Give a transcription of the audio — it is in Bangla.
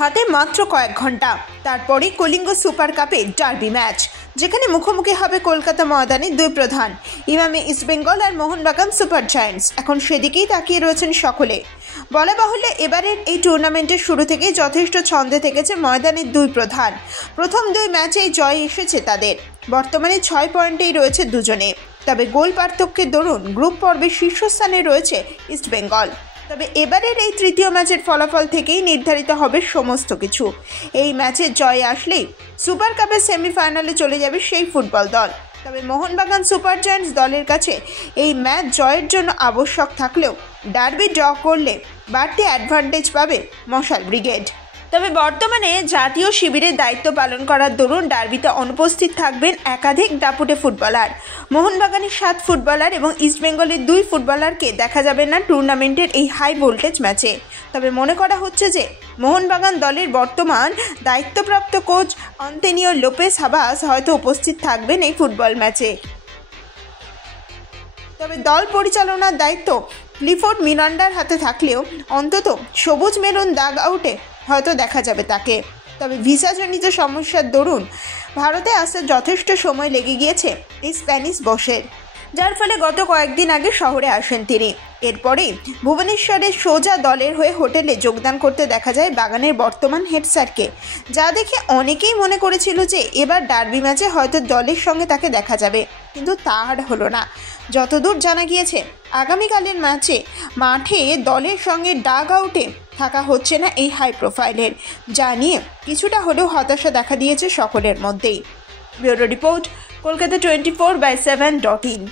হাতে মাত্র কয়েক ঘন্টা তারপরে কলিঙ্গ সুপার কাপে ডার্বি ম্যাচ, যেখানে মুখোমুখি হবে কলকাতা ময়দানে দুই প্রধান ইমামি ইস্টবেঙ্গল আর মোহনবাগান সুপার জায়ান্টস। এখন সেদিকেই তাকিয়ে রয়েছেন সকলে। বলা বাহুল্য, এবারের এই টুর্নামেন্টের শুরু থেকেই যথেষ্ট ছন্দে থেকেছে ময়দানের দুই প্রধান। প্রথম দুই ম্যাচেই জয় এসেছে তাদের। বর্তমানে 6 পয়েন্টেই রয়েছে দুজনে। তবে গোল পার্থক্যের দরুন গ্রুপ পর্বে শীর্ষস্থানে রয়েছে ইস্টবেঙ্গল। তবে এবারের এই তৃতীয় ম্যাচের ফলাফল থেকেই নির্ধারিত হবে সমস্ত কিছু। এই ম্যাচে জয় আসলেই সুপার কাপের সেমিফাইনালে চলে যাবে সেই ফুটবল দল। তবে মোহনবাগান সুপার জায়ান্টস দলের কাছে এই ম্যাচ জয়ের জন্য আবশ্যক থাকলেও ডার্বি ড্র করলে বাড়তি অ্যাডভান্টেজ পাবে মশাল ব্রিগেড। তবে বর্তমানে জাতীয় শিবিরের দায়িত্ব পালন করার দরুন ডার্বিতে অনুপস্থিত থাকবেন একাধিক দাপুটে ফুটবলার। মোহনবাগানের 7 ফুটবলার এবং ইস্টবেঙ্গলের 2 ফুটবলারকে দেখা যাবে না টুর্নামেন্টের এই হাই ভোল্টেজ ম্যাচে। তবে মনে করা হচ্ছে যে মোহনবাগান দলের বর্তমান দায়িত্বপ্রাপ্ত কোচ আন্তোনিও লোপেস হাবাস হয়তো উপস্থিত থাকবেন এই ফুটবল ম্যাচে। তবে দল পরিচালনার দায়িত্ব ক্লিফোর্ড মিরান্ডার হাতে থাকলেও অন্তত সবুজ মেরুন দাগ আউটে হয়তো দেখা যাবে তাকে। তবে ভিসাজনিত সমস্যার দরুন ভারতে আসতে যথেষ্ট সময় লেগে গিয়েছে এই স্প্যানিশ বসের, যার ফলে গত কয়েকদিন আগে শহরে আসেন তিনি। এরপরেই ভুবনেশ্বরের সোজা দলের হয়ে হোটেলে যোগদান করতে দেখা যায় বাগানের বর্তমান হেড স্যারকে, যা দেখে অনেকেই মনে করেছিল যে এবার ডার্বি ম্যাচে হয়তো দলের সঙ্গে তাকে দেখা যাবে, কিন্তু তা আর হলো না। যতদূর জানা গিয়েছে আগামীকালের ম্যাচে মাঠে দলের সঙ্গে ডাগ আউটে থাকা হচ্ছে না এই হাই প্রোফাইলের, যা নিয়ে কিছুটা হলেও হতাশা দেখা দিয়েছে সকলের মধ্যেই। Bureau report, Kolkata 24/7.in।